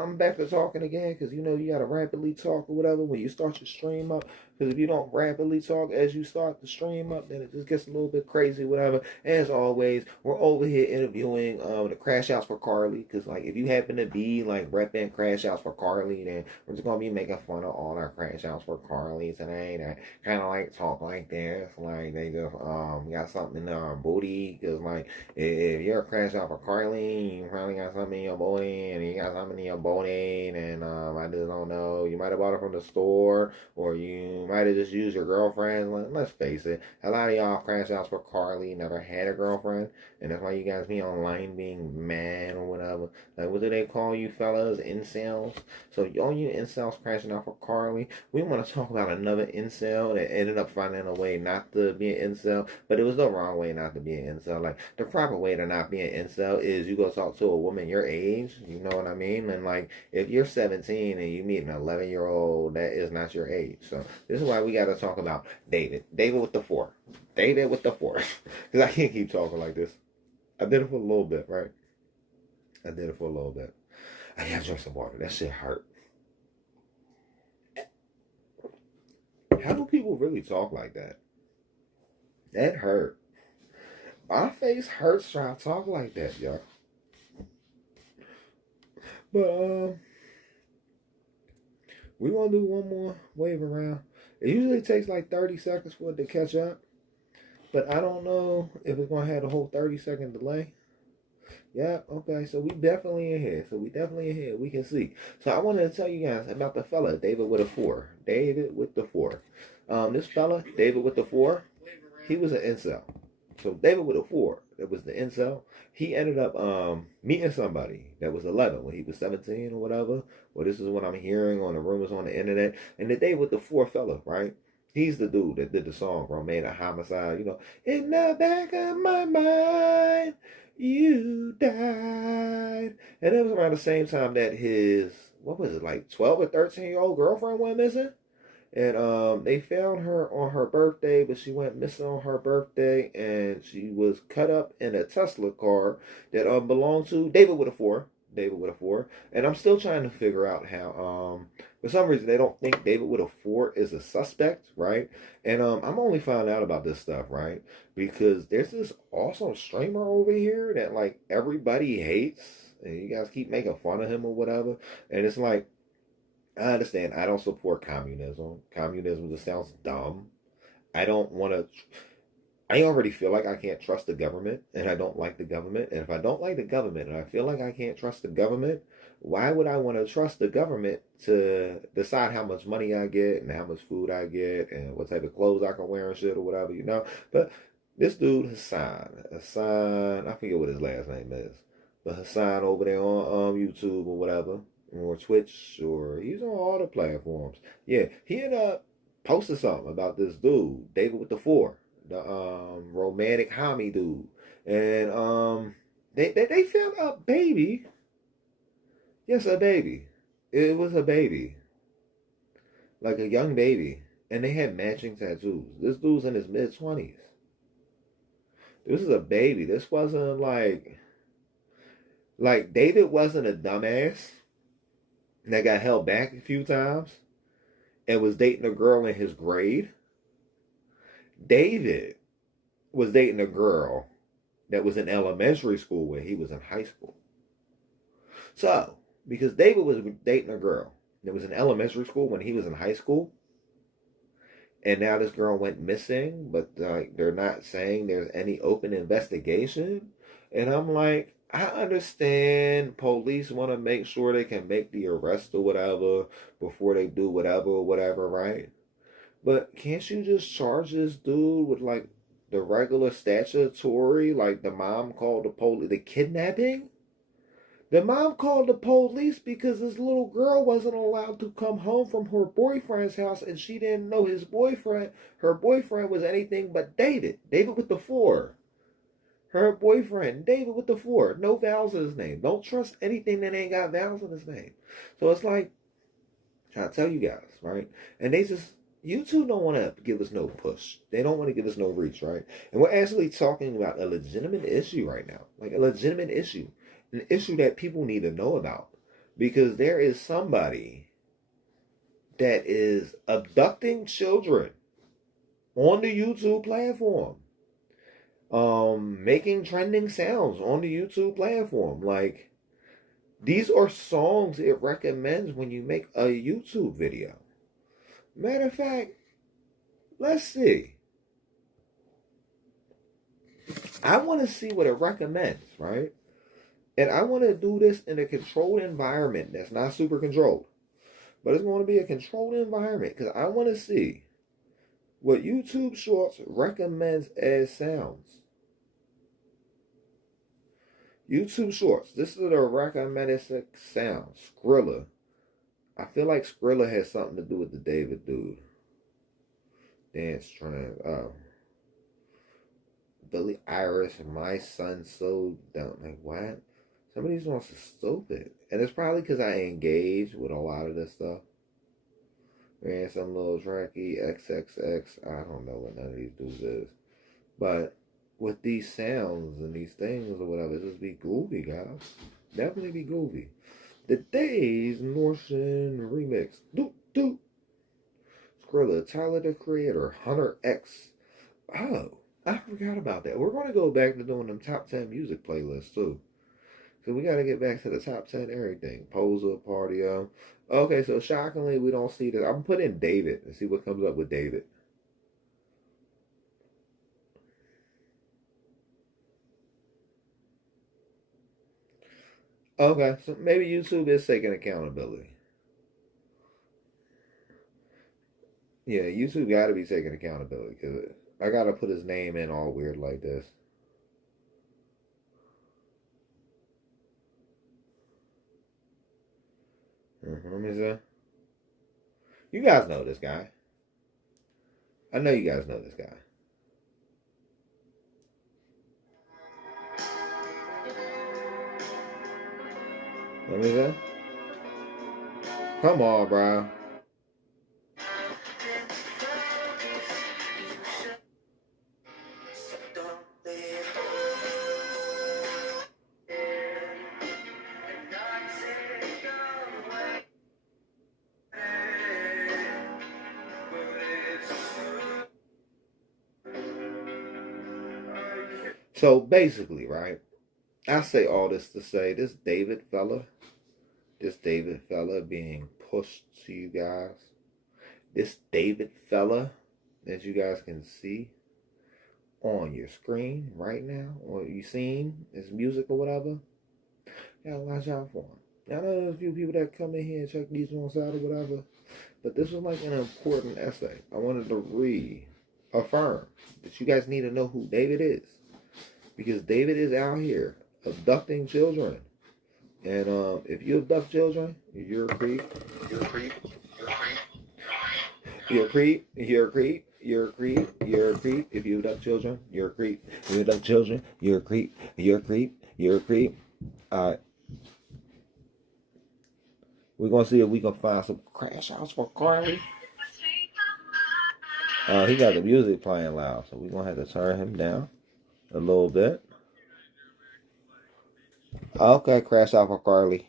I'm back to talking again because you know you gotta rapidly talk or whatever when you start your stream up. Because if you don't rapidly talk as you start the stream up, then it just gets a little bit crazy, whatever. As always, we're over here interviewing the Crash Outs for Carly. Because like if you happen to be like repping Crash Outs for Carly, then we're just gonna be making fun of all our Crash Outs for Carly today. That kind of like talk like this, like they just got something in their booty. Because like if you're a Crash Out for Carly, you probably got something in your booty, and you got something in your booty, and I just don't know. You might have bought it from the store, or you might have just used your girlfriend. Let's face it, a lot of y'all Crash Outs for Carly never had a girlfriend, and that's why you guys be online being mad or whatever. Like, what do they call you fellas? Incels. So all you incels crashing out for Carly, we want to talk about another incel that ended up finding a way not to be an incel, but it was the wrong way not to be an incel. Like, the proper way to not be an incel is you go talk to a woman your age, you know what I mean? And like, if you're 17 and you meet an 11-year-old, that is not your age. So this is why we got to talk about David. David with the 4. David with the 4. Because I can't keep talking like this. I did it for a little bit, right? I did it for a little bit. I gotta drink some water. That shit hurt. How do people really talk like that? That hurt. My face hurts trying to talk like that, y'all. But we're gonna do one more wave around. It usually takes like 30 seconds for it to catch up. But I don't know if it's gonna have a whole 30-second delay. Yeah, okay, so we definitely in here. We can see. So I wanted to tell you guys about the fella, David with a 4. David with the 4. This fella, David with the 4, he was an incel. So David with a 4, that was the incel. He ended up meeting somebody that was 11 when he was 17 or whatever. Well, this is what I'm hearing on the rumors on the internet. And the David with the 4 fella, right? He's the dude that did the song, Romantic Homicide. You know, in the back of my mind, you died. And it was around the same time that his, what was it, like 12 or 13-year-old girlfriend went missing. And they found her on her birthday, but she went missing on her birthday, and she was cut up in a Tesla car that belonged to David with a 4. David with a 4. And I'm still trying to figure out how for some reason they don't think David with a 4 is a suspect, right? And I'm only finding out about this stuff, right? Because there's this awesome streamer over here that like everybody hates, and you guys keep making fun of him or whatever. And it's like, I understand. I don't support communism. Communism just sounds dumb. I don't want to. I already feel like I can't trust the government, and I don't like the government. And if I don't like the government, and I feel like I can't trust the government, why would I want to trust the government to decide how much money I get and how much food I get and what type of clothes I can wear and shit or whatever, you know? But this dude, Hassan, I forget what his last name is, but Hassan over there on YouTube or whatever, or Twitch, or he's on all the platforms. Yeah, he ended up posting something about this dude, David with the 4, the romantic homie dude. And they found a baby. Yes, a baby. It was a baby. Like a young baby. And they had matching tattoos. This dude's in his mid-20s. This is a baby. This wasn't like David wasn't a dumbass that got held back a few times and was dating a girl in his grade. David was dating a girl that was in elementary school when he was in high school. So, because David was dating a girl that was in elementary school when he was in high school, and now this girl went missing, but they're not saying there's any open investigation. And I'm like, I understand police want to make sure they can make the arrest or whatever before they do whatever or whatever, right? But can't you just charge this dude with like the regular statutory, like the mom called the police, the kidnapping? The mom called the police because this little girl wasn't allowed to come home from her boyfriend's house, and she didn't know her boyfriend was anything but David with the 4. Her boyfriend, David with the 4. No vowels in his name. Don't trust anything that ain't got vowels in his name. So it's like, trying to tell you guys, right? And they just, YouTube don't want to give us no push. They don't want to give us no reach, right? And we're actually talking about a legitimate issue right now. Like a legitimate issue. An issue that people need to know about. Because there is somebody that is abducting children on the YouTube platform. Making trending sounds on the YouTube platform. Like, these are songs it recommends when you make a YouTube video. Matter of fact, let's see. I want to see what it recommends, right? And I want to do this in a controlled environment that's not super controlled. But it's going to be a controlled environment because I want to see what YouTube Shorts recommends as sounds. YouTube Shorts. This is the recommended sound. Skrilla. I feel like Skrilla has something to do with the David dude. Dance trend. Oh. Billy Iris, my son so dumb. Like, what? Some of these ones are stupid. And it's probably because I engage with a lot of this stuff. Man, some little tracky, XXX. I don't know what none of these dudes is. But with these sounds and these things or whatever, just be goofy, guys. Definitely be goofy. The Days Norton remix. Doop, doop. Skrilla, Tyler the Creator, Hunter X. Oh, I forgot about that. We're going to go back to doing them top 10 music playlists, too. So we got to get back to the top 10 everything. Poser, Partio. Okay, so shockingly, we don't see that. I'm putting David and see what comes up with David. Okay, so maybe YouTube is taking accountability. Yeah, YouTube got to be taking accountability because I got to put his name in all weird like this. Let me see. You guys know this guy. I know you guys know this guy. Let me see. Come on, bro. So basically, right, I say all this to say this David fella being pushed to you guys, this David fella, as you guys can see on your screen right now, or you seen his music or whatever, you gotta watch out for him. Now, I know there's a few people that come in here and check these ones out or whatever, but this was like an important essay. I wanted to reaffirm that you guys need to know who David is. Because David is out here abducting children. And if you abduct children, you're a creep. You're a creep. You're a creep. You're a creep. You're a creep. You're a creep. If you abduct children, you're a creep. If you abduct children, you're a creep. You're a creep. You're a creep. Alright. We're going to see if we can find some crash outs for Carly. He got the music playing loud, so we're going to have to turn him down a little bit. Okay, crash out for Carly.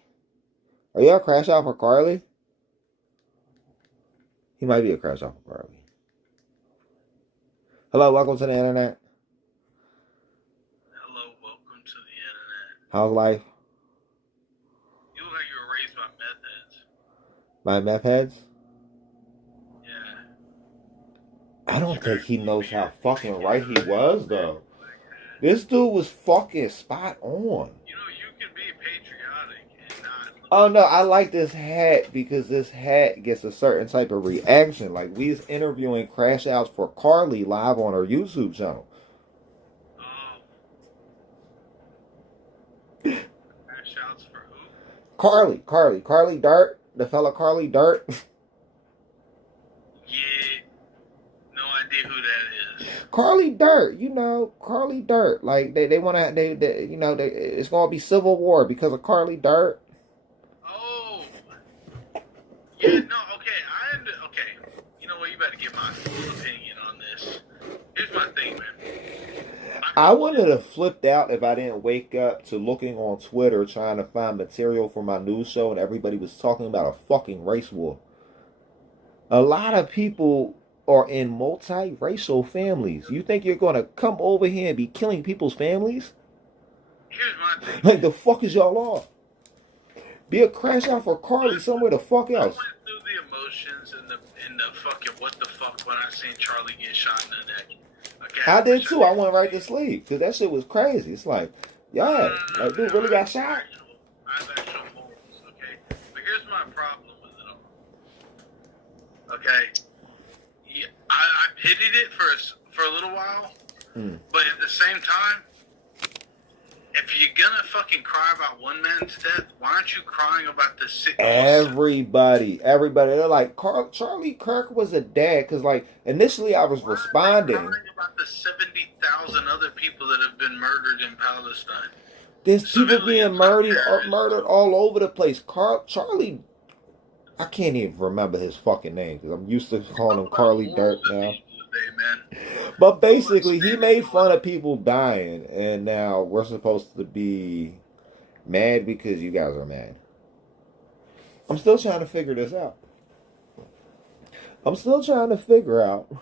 Are you a crash out for Carly? He might be a crash out for Carly. Hello, welcome to the internet. Hello, welcome to the internet. How's life? You look like you were raised by meth heads. By meth heads? Yeah. I don't think he knows how fucking right he was, though. This dude was fucking spot on. You know, you can be patriotic and not... Oh, no, I like this hat because this hat gets a certain type of reaction. Like, we was interviewing Crash Outs for Carly live on her YouTube channel. Crash Outs for who? Carly Dirt. The fella Carly Dirt. Yeah, no idea who that is. Carly Dirt, you know, Carly Dirt. Like they want to, you know, it's gonna be civil war because of Carly Dirt. Oh, yeah, no, okay, okay. You know what? You better get my full opinion on this. Here's my thing, man. I wouldn't have flipped out if I didn't wake up to looking on Twitter trying to find material for my news show and everybody was talking about a fucking race war. A lot of people are in multiracial families. You think you're gonna come over here and be killing people's families? Here's my thing. Like the fuck is y'all on? Be a crash out for Carly somewhere the fuck I else. went through the emotions and the fucking what the fuck when I seen Charlie get shot in the neck. Okay. I did too. I went right to sleep because that shit was crazy. It's like, yeah, like dude really got shot. I have actual morals, okay? But here's my problem with it all. Okay, yeah, I pitied it for a little while, but at the same time, if you're gonna fucking cry about one man's death, why aren't you crying about the sick? Everybody, they're like, Charlie Kirk was a dad because like initially I was responding. Why are you crying about the 70,000 other people that have been murdered in Palestine? There's people being murdered all over the place. Charlie, I can't even remember his fucking name because I'm used to calling him Carly Dirt now. But basically, he made fun of people dying, and now we're supposed to be mad because you guys are mad. I'm still trying to figure this out. I'm still trying to figure out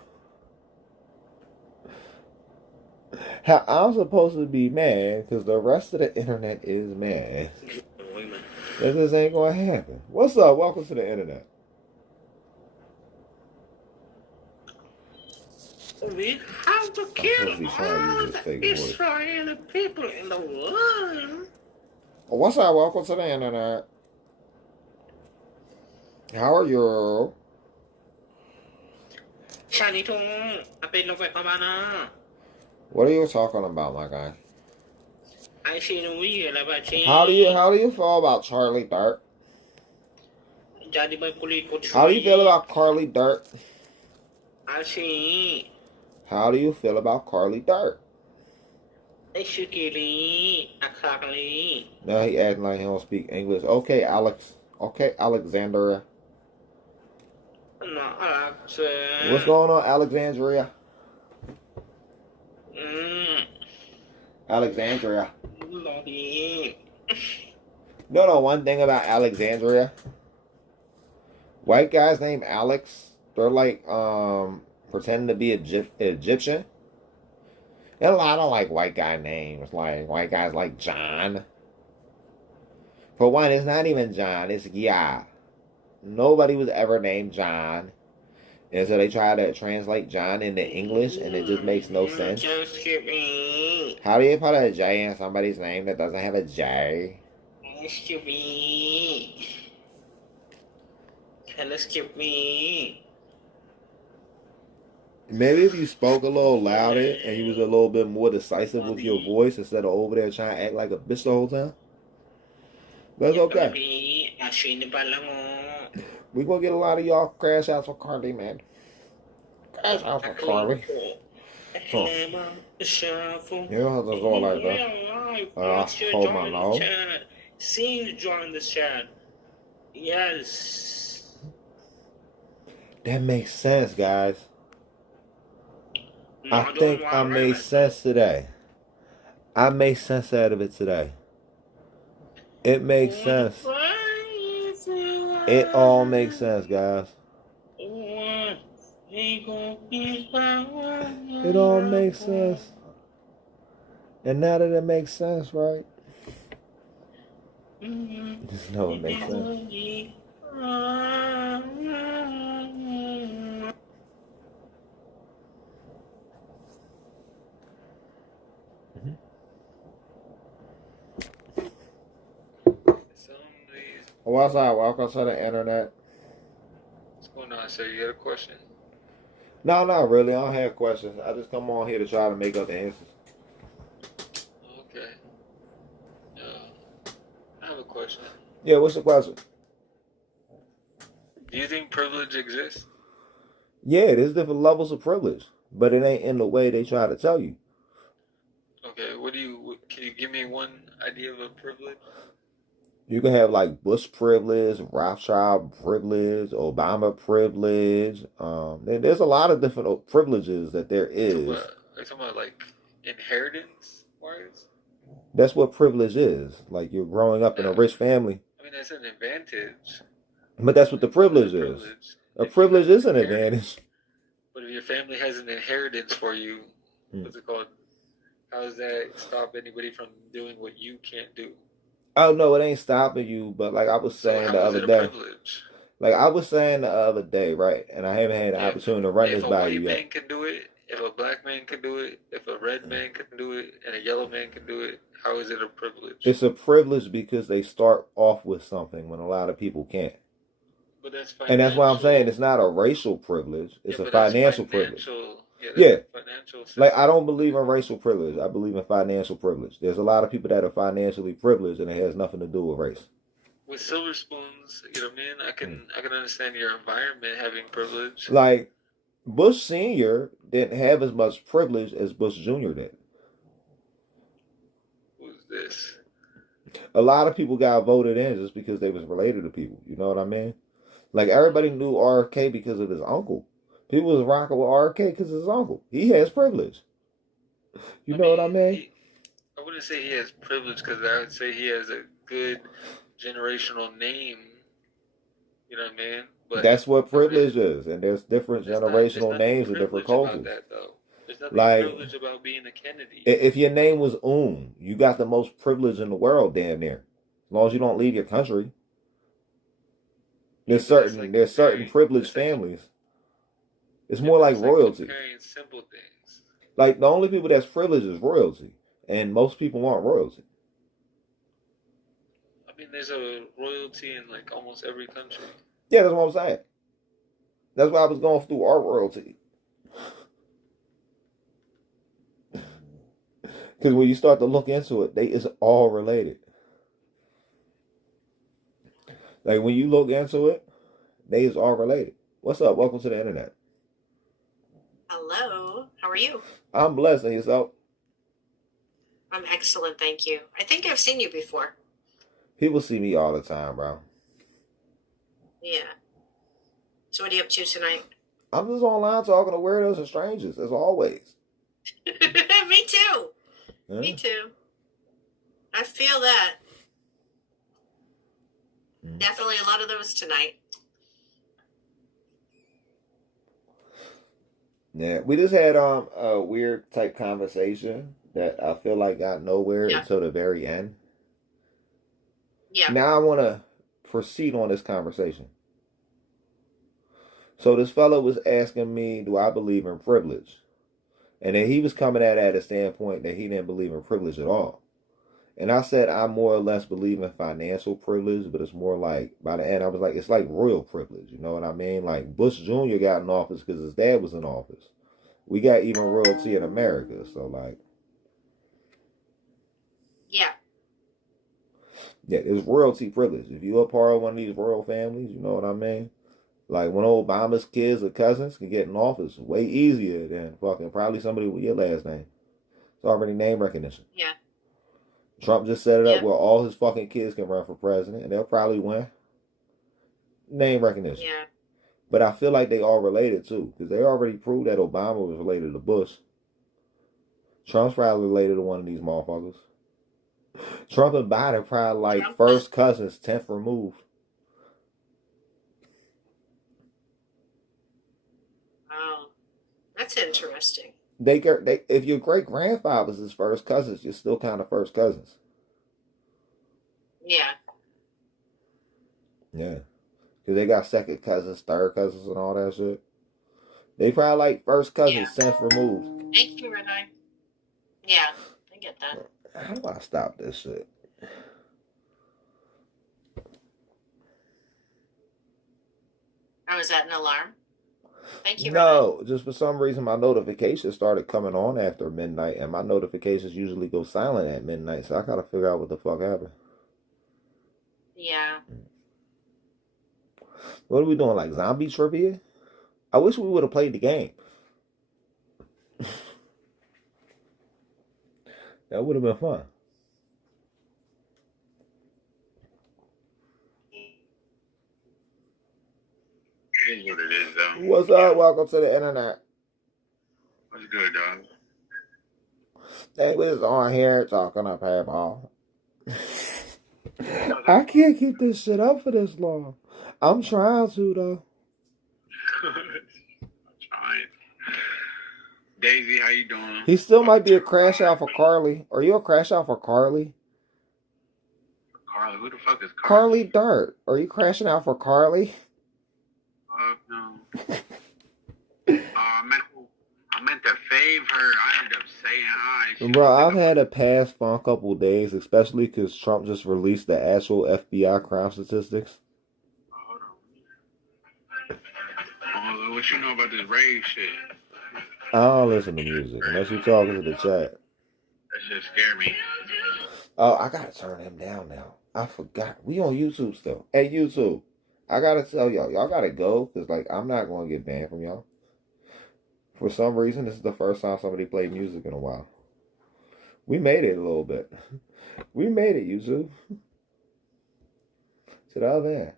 how I'm supposed to be mad because the rest of the internet is mad. This ain't gonna happen. What's up? Welcome to the internet. We have to kill all the Israeli people in the world. What's up? Welcome to the internet. How are you? What are you talking about, my guy? How do you feel about Charlie Dirt? How do you feel about Carly Dirt? How do you feel about Carly Dirt? No, he acting like he don't speak English. Okay, Alex. Okay, Alexandria. What's going on, Alexandria? Alexandria. No, one thing about Alexandria. White guys named Alex, they're like pretending to be Egyptian. And a lot of like white guy names, like white guys like John. For one, it's not even John, it's Yah. Nobody was ever named John. And so they try to translate John into English and it just makes no sense. How do you put a J in somebody's name that doesn't have a J? Excuse me. Maybe if you spoke a little louder and you was a little bit more decisive with your voice instead of over there trying to act like a bitch the whole time. That's okay. We're going to get a lot of y'all crash outs for Carly, man. Crash outs for Carly. Huh. You don't have to go like that. Hold my nose. See, join the chat. Yes. That makes sense, guys. I think I made sense today. I made sense out of it today. It makes sense. It all makes sense, guys. It all makes sense. And now that it makes sense, right? Just know it makes sense. What's up? Welcome to the internet. What's going on, sir? You got a question? No, not really. I don't have questions. I just come on here to try to make up the answers. Okay. I have a question. Yeah, what's the question? Do you think privilege exists? Yeah, there's different levels of privilege, but it ain't in the way they try to tell you. Okay, can you give me one idea of a privilege? You can have like Bush privilege, Rothschild privilege, Obama privilege. There's a lot of different privileges that there is. Talking about like inheritance wise. That's what privilege is. Like you're growing up in a rich family. I mean, that's an advantage. But that's what the privilege is. A privilege is an advantage. But if your family has an inheritance for you, what's it called? How does that stop anybody from doing what you can't do? Oh no, it ain't stopping you. But like I was saying the other day, like I was saying the other day, right? And I haven't had the opportunity to run this by you yet. If a white man can do it, if a black man can do it, if a red man can do it, and a yellow man can do it, how is it a privilege? It's a privilege because they start off with something when a lot of people can't. But that's financial. And that's why I'm saying it's not a racial privilege. It's a financial privilege. Yeah. Financial like I don't believe in racial privilege. I believe in financial privilege. There's a lot of people that are financially privileged and it has nothing to do with race. With silver spoons, you know what I mean? I can understand your environment having privilege. Like Bush Sr. didn't have as much privilege as Bush Jr. did. Who's this? A lot of people got voted in just because they was related to people. You know what I mean? Like everybody knew RFK because of his uncle. People was rocking with RFK because of his uncle. He has privilege. You know what I mean? I wouldn't say he has privilege because I would say he has a good generational name. You know what I mean? But that's what privilege is, and there's different generational names in different cultures. There's nothing privilege about being a Kennedy. If your name was you got the most privilege in the world, damn near. As long as you don't leave your country. There's certain privileged families. It's more like royalty. Simple things. Like the only people that's privileged is royalty, and most people want royalty. I mean, there's a royalty in like almost every country. Yeah, that's what I'm saying. That's why I was going through our royalty. Because when you start to look into it, it's all related. Like when you look into it, they is all related. What's up? Welcome to the internet. Hello. How are you? I'm blessed. And yourself? I'm excellent, thank you. I think I've seen you before. People see me all the time, bro. Yeah. So what are you up to tonight? I'm just online talking to weirdos and strangers, as always. Me too. Huh? Me too. I feel that. Definitely a lot of those tonight. Yeah, we just had a weird type conversation that I feel like got nowhere until the very end. Yeah. Now I want to proceed on this conversation. So this fellow was asking me, do I believe in privilege? And then he was coming at it at a standpoint that he didn't believe in privilege at all. And I said I more or less believe in financial privilege, but it's more like, by the end, I was like, it's like royal privilege. You know what I mean? Like Bush Jr. got in office because his dad was in office. We got even royalty in America. So like. Yeah. Yeah, it's royalty privilege. If you're a part of one of these royal families, you know what I mean? Like when Obama's kids or cousins can get in office way easier than fucking probably somebody with your last name. It's already name recognition. Yeah. Trump just set it up where all his fucking kids can run for president, and they'll probably win. Name recognition. Yeah. But I feel like they all related too, because they already proved that Obama was related to Bush. Trump's probably related to one of these motherfuckers. Trump and Biden probably like first cousins, 10th removed. Oh, that's interesting. They if your great grandfather's his first cousins, you're still kind of first cousins. Yeah. Yeah. Because they got second cousins, third cousins, and all that shit. They probably like first cousins, 10th removed. Thank you, Renee. Yeah, I get that. How do I stop this shit? Oh, is that an alarm? Thank you. No, Renee. just for some reason my notifications started coming on after midnight, and my notifications usually go silent at midnight, so I gotta figure out what the fuck happened. Yeah. What are we doing, like zombie trivia? I wish we would have played the game. That would have been fun. It is what it is, though. What's up? Welcome to the internet. What's good, dog? They was on here talking up people. I can't keep this shit up for this long. I'm trying to though. I'm trying. Daisy, how you doing? He still might be a crash out for Carly. Are you a crash out for Carly? Carly, who the fuck is Carly Dirt. Are you crashing out for Carly? No. I meant to fave her. I ended up saying hi. Bro, I've had a pass for a couple of days, especially because Trump just released the actual FBI crime statistics. Hold on. What you know about this rave shit? I don't listen to music unless you're talking to the chat. That shit scare me. Oh, I gotta turn him down now. I forgot. We on YouTube still. Hey, YouTube. I gotta tell y'all gotta go, because, like, I'm not gonna get banned from y'all. For some reason, this is the first time somebody played music in a while. We made it a little bit. We made it, YouTube. To the other end.